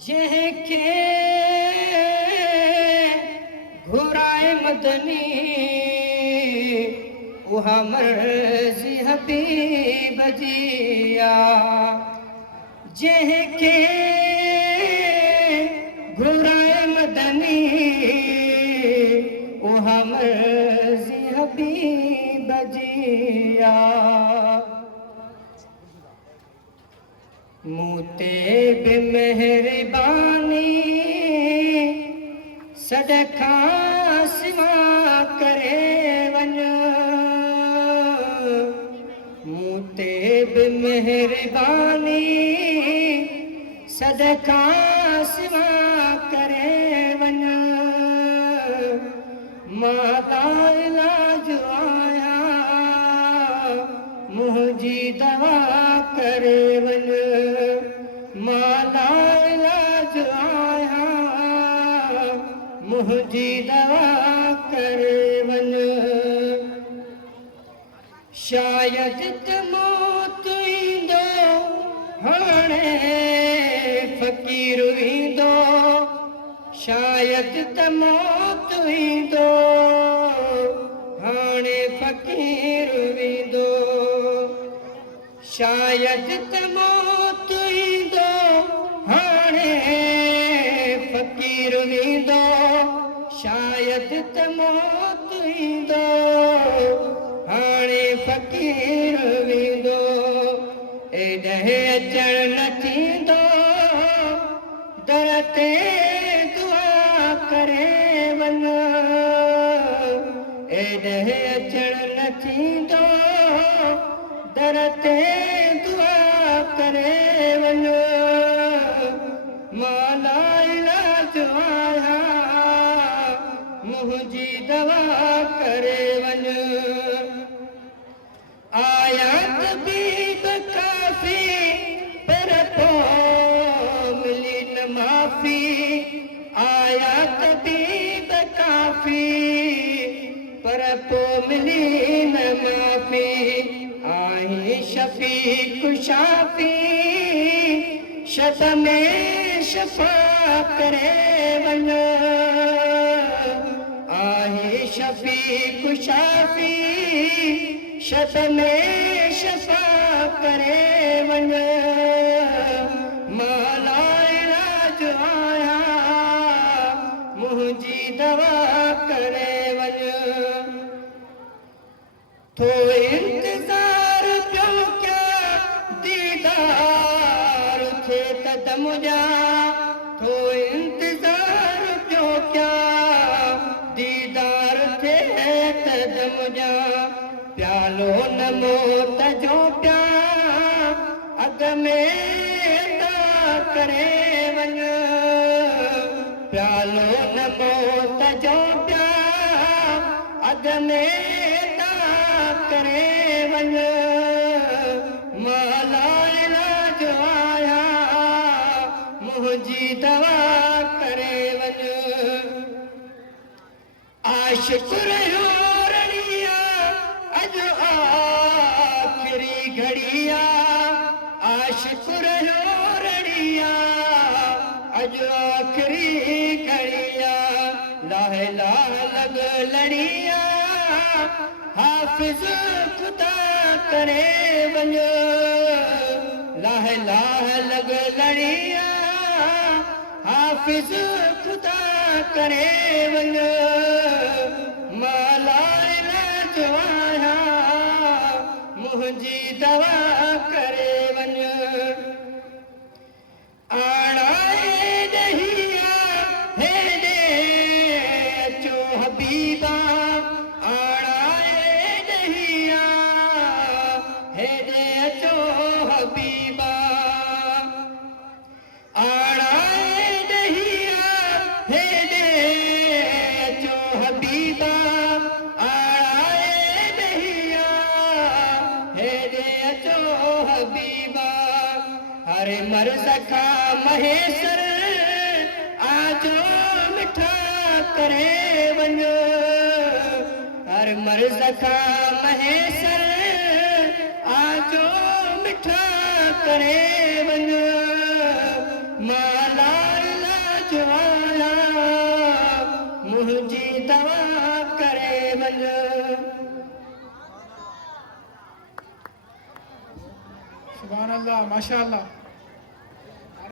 जंहिंखे घुराए मदनी उहा मर्ज़ी हबीब जी आहे। जंहिंखे घुराए मदनी उहा मर्ज़ी हबीब जी आहे। मूं ते बि महिरबानी सॾखां सिवा करे वञ। मूं ते बि महिरबानी सॾखां सिवा करे वञ। मां लाइलाज आहियां मुंहिंजी दवा करे वञ। मां लाइलाज आहियां मुंहिंजी दवा करे वञ। शायदि त मौत ईंदो हाणे फ़क़ीर ईंदो। शायदि त मौत ईंदो हाणे फ़क़ीर ईंदो। शायदि त मौत ईंदो हाणे फ़क़ीर ईंदो। शायदि त मौत ईंदो हाणे फ़क़ीर ईंदो। एॾे अचण न थींदो दर ते दुआ करे वञ। एॾे अचण न थींदो दर ते दुआ करे वञ। मां लाइलाज आहियां मुंहिंजी दवा करे वञ। आया तबीब काफ़ी पर पोइ मिली न माफ़ी। आया तबीब काफ़ी पर पोइ मिली न माफ़ी। आई शफ़ीक़ शाफ़ी शत में शफ़ा करे वञ। आई शफ़ीक़ शाफ़ी शत में शफ़ा करे वञ। मां लाइलाज आहियां मुंहिंजी दवा करे वञ। थो इंतज़ार पियो कयां दीदार थे त दम ॾियां। थो इंतज़ार पियो कयां दीदार थे त दम ॾियां। प्यालो न मौत जो पियां अॻ में अदा करे वञ। प्यालो न मौत जो पियां अॻ में अदा करे वञ। मां लाइलाज आहियां मुंहिंजी दवा करे वञ। आशिक़ रहियो रड़िया अॼु आख़िरी घड़िया। आशिक़ रहियो रड़िया अॼु आख़िरी घड़िया। लाहे लाह लॻ लड़िया हाफ़िज़ ख़ुदा करे वञ। लाहे लाह लॻ लड़िया हाफ़िज़ ख़ुदा करे वञ। मां लाइलाज आहियां मुंहिंजी दवा करे वञ। आणाए ॾहिया हेॾे अचो हबीबा। आणाए ॾहिया हेॾे अचो हबीबा। आणाए ॾहिया हेॾे अचो हबीबा। आणाए ॾहिया हेॾे अचो हबीबा। हरे मर्ज़ खां महेसर आजो मिठा करे वञ। हर मर्ज़ खां महेसर आजो मिठा करे वञ। माला सुभान अल्लाह, माशा अल्लाह।